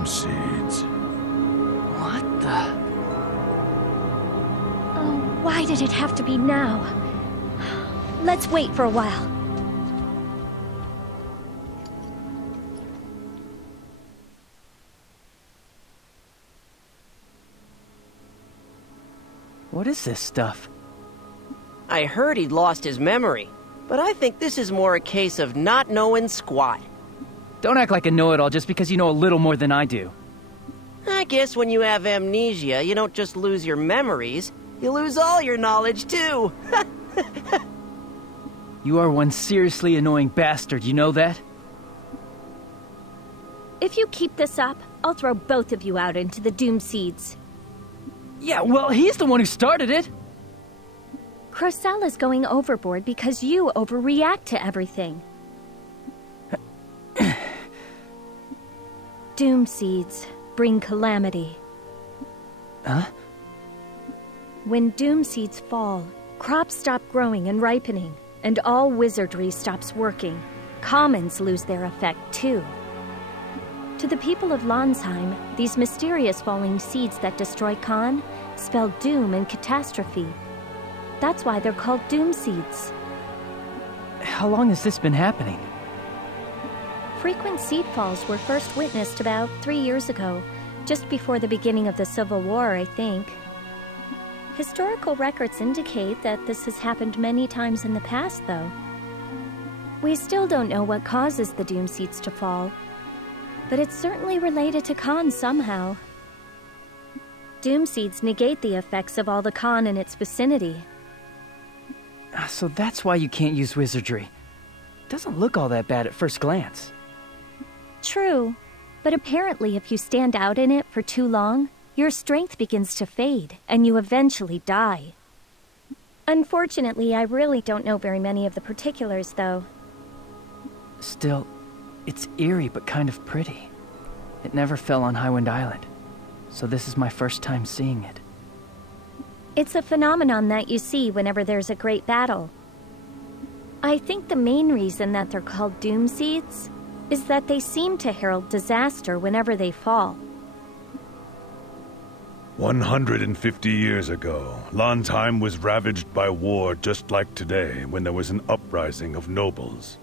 Doomseeds. What the? Oh, why did it have to be now? Let's wait for a while. What is this stuff? I heard he'd lost his memory, but I think this is more a case of not knowing squat. Don't act like a know-it-all just because you know a little more than I do. I guess when you have amnesia, you don't just lose your memories, you lose all your knowledge too. You are one seriously annoying bastard, you know that? If you keep this up, I'll throw both of you out into the Doomseeds. Yeah, well, he's the one who started it! Crocella's going overboard because you overreact to everything. Doomseeds bring calamity. Huh? When Doomseeds fall, crops stop growing and ripening, and all wizardry stops working. Commons lose their effect too. To the people of Landsheim, these mysterious falling seeds that destroy Khan spell doom and catastrophe. That's why they're called Doomseeds. How long has this been happening? Frequent seed falls were first witnessed about 3 years ago, just before the beginning of the Civil War, I think. Historical records indicate that this has happened many times in the past, though. We still don't know what causes the Doomseeds to fall, but it's certainly related to Khan somehow. Doomseeds negate the effects of all the Khan in its vicinity. So that's why you can't use wizardry. It doesn't look all that bad at first glance. True, but apparently if you stand out in it for too long, your strength begins to fade, and you eventually die. Unfortunately, I really don't know very many of the particulars, though. Still, it's eerie but kind of pretty. It never fell on Highwind Island, so this is my first time seeing it. It's a phenomenon that you see whenever there's a great battle. I think the main reason that they're called Doomseeds is that they seem to herald disaster whenever they fall. 150 years ago, Landsheim was ravaged by war just like today when there was an uprising of nobles.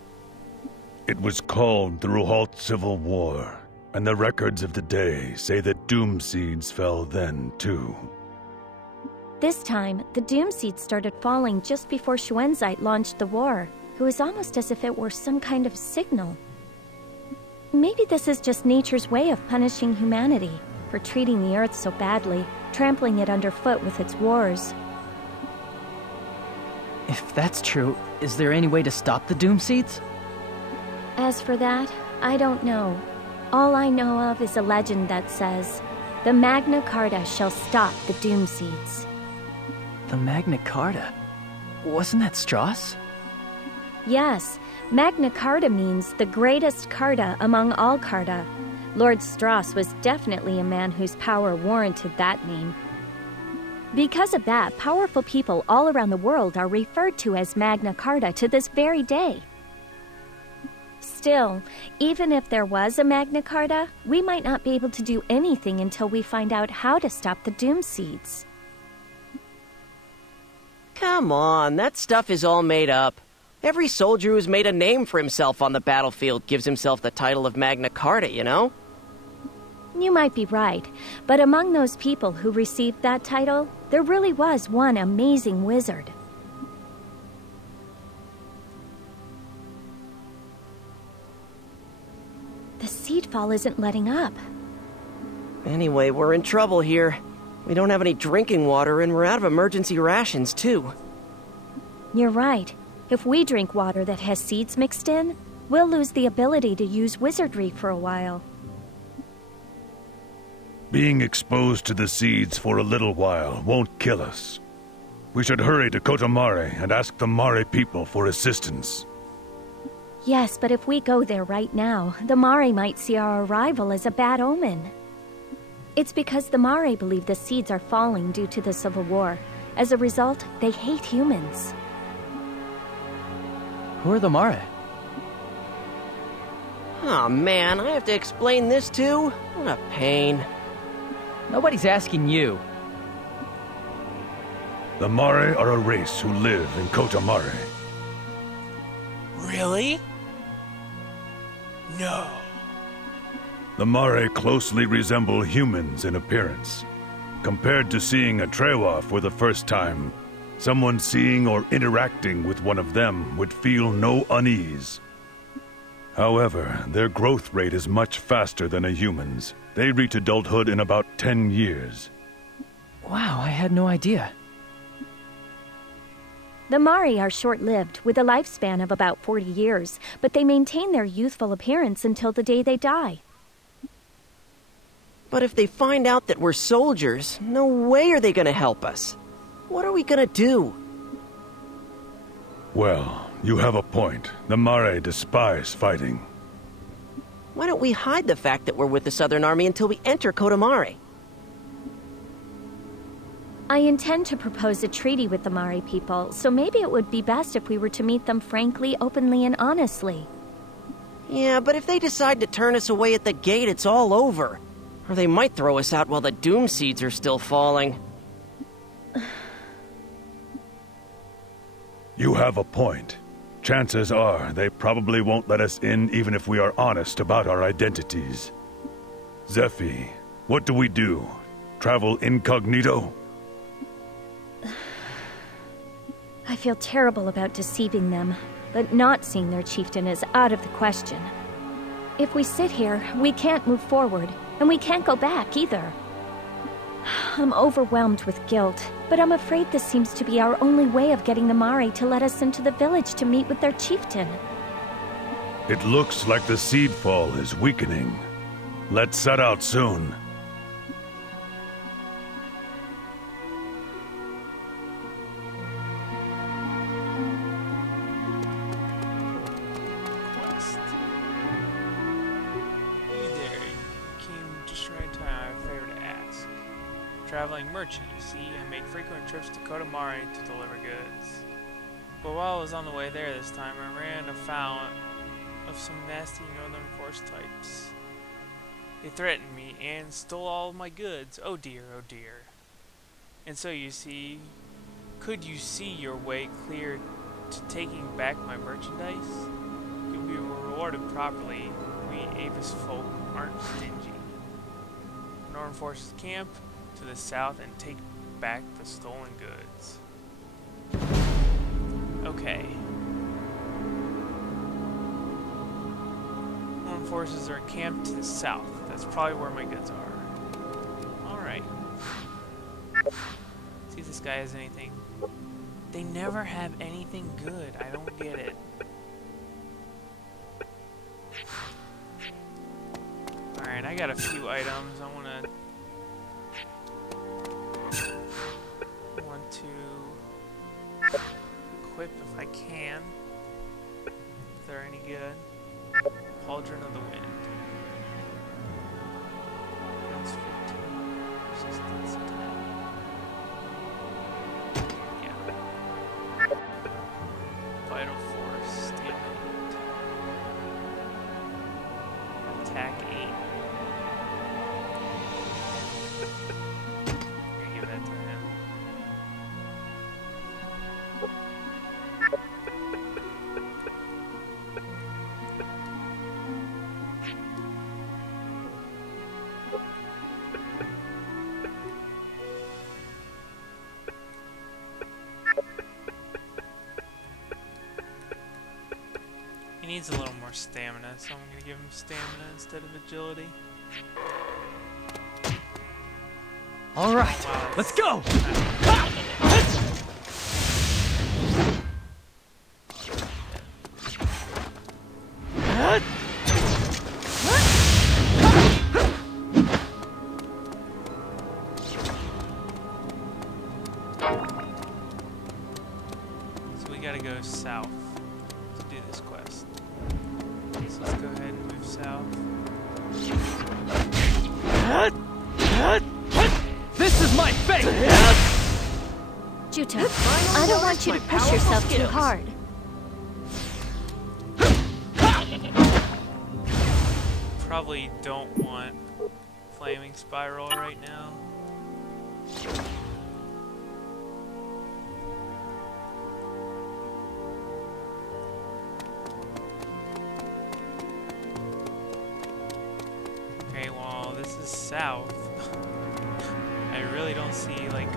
It was called the Ruhalt Civil War, and the records of the day say that Doomseeds fell then too. This time, the Doomseeds started falling just before Schwenzite launched the war. It was almost as if it were some kind of signal. Maybe this is just nature's way of punishing humanity for treating the Earth so badly, trampling it underfoot with its wars. If that's true, is there any way to stop the Doomseeds? As for that, I don't know. All I know of is a legend that says, the Magna Carta shall stop the Doomseeds. The Magna Carta? Wasn't that Strauss? Yes, Magna Carta means the greatest Carta among all Carta. Lord Strauss was definitely a man whose power warranted that name. Because of that, powerful people all around the world are referred to as Magna Carta to this very day. Still, even if there was a Magna Carta, we might not be able to do anything until we find out how to stop the Doomseeds. Come on, that stuff is all made up. Every soldier who's made a name for himself on the battlefield gives himself the title of Magna Carta, you know? You might be right, but among those people who received that title, there really was one amazing wizard. The seed fall isn't letting up. Anyway, we're in trouble here. We don't have any drinking water, and we're out of emergency rations, too. You're right. If we drink water that has seeds mixed in, we'll lose the ability to use wizardry for a while. Being exposed to the seeds for a little while won't kill us. We should hurry to Kotomare and ask the Mare people for assistance. Yes, but if we go there right now, the Mare might see our arrival as a bad omen. It's because the Mare believe the seeds are falling due to the Civil War. As a result, they hate humans. Who are the Mare? Aw, man, I have to explain this too? What a pain. Nobody's asking you. The Mare are a race who live in Kota Mare. Really? No. The Mare closely resemble humans in appearance. Compared to seeing a Trewa for the first time, someone seeing or interacting with one of them would feel no unease. However, their growth rate is much faster than a human's. They reach adulthood in about 10 years. Wow, I had no idea. The Mari are short-lived, with a lifespan of about 40 years, but they maintain their youthful appearance until the day they die. But if they find out that we're soldiers, no way are they gonna help us. What are we gonna do? Well, you have a point. The Mare despise fighting. Why don't we hide the fact that we're with the Southern Army until we enter Kota Mare? I intend to propose a treaty with the Mari people, so maybe it would be best if we were to meet them frankly, openly, and honestly. Yeah, but if they decide to turn us away at the gate, it's all over. Or they might throw us out while the Doomseeds are still falling. You have a point. Chances are they probably won't let us in even if we are honest about our identities. Zephi, what do we do? Travel incognito? I feel terrible about deceiving them, but not seeing their chieftain is out of the question. If we sit here, we can't move forward, and we can't go back either. I'm overwhelmed with guilt, but I'm afraid this seems to be our only way of getting the Mari to let us into the village to meet with their chieftain. It looks like the seedfall is weakening. Let's set out soon. Quest. Hey there, you came just right in time. I have a favor to ask. Traveling merchant, you see, I make frequent trips to Kota Mare to deliver goods. But while I was on the way there this time, I ran afoul of some nasty northern force types. They threatened me and stole all of my goods. Oh dear, oh dear. And so you see, could you see your way clear to taking back my merchandise? You'll be rewarded properly. We Avis folk aren't stingy. Northern Forces camp to the south and take back the stolen goods. Okay. Northern Forces are camped to the south. That's probably where my goods are. Alright. See if this guy has anything. They never have anything good. I don't get it. Alright, I got a few items. I want to equip if I can. If they're any good. Pauldron of the Wind. That's 15. Resistance 10. Yeah. Vital Force. Stamina 8. Attack 8. I'm gonna give that to him. He needs a little more stamina, so I'm gonna give him stamina instead of agility. All right, let's go! So we gotta go south to do this quest. So let's go ahead and move south. This is my fate! Juta, I don't want you to push yourself too hard. probably don't want Flaming Spiral right now. Okay, well, this is south. I really don't see, like,